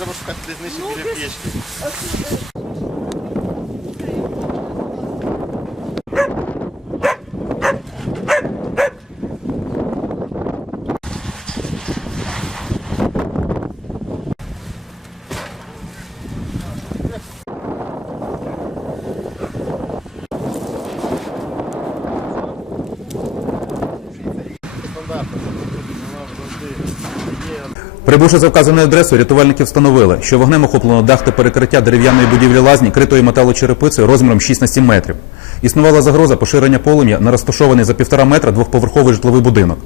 треба шукати десь нижче біля печки. Прибувши за вказаною адресою, рятувальники встановили, що вогнем охоплено дах та перекриття дерев'яної будівлі лазні, критої металочерепицею розміром 6 на 7 метрів. Існувала загроза поширення полум'я на розташований за півтора метра двохповерховий житловий будинок.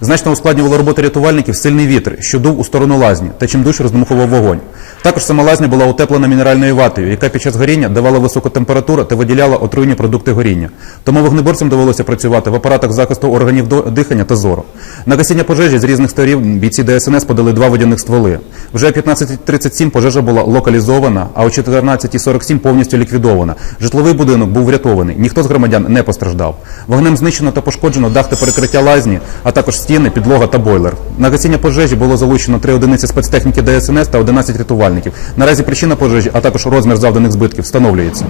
Значно ускладнювало роботу рятувальників сильний вітер, що дув у сторону лазні, та чим дужче роздмухував вогонь. Також сама лазня була утеплена мінеральною ватою, яка під час горіння давала високу температуру та виділяла отруйні продукти горіння. Тому вогнеборцям довелося працювати в апаратах захисту органів дихання та зору. На гасіння пожежі з різних сторін бійці ДСНС подали два водяних стволи. Вже о 15.37 пожежа була локалізована, а о 14.47 повністю ліквідована. Житловий будинок був врятований. Ніхто з громадян не постраждав. Вогнем знищено та пошкоджено дах та перекриття лазні, а також стіни, підлога та бойлер. На гасіння пожежі було залучено три одиниці спецтехніки ДСНС та 11 рятувальників. Наразі причина пожежі, а також розмір завданих збитків встановлюється.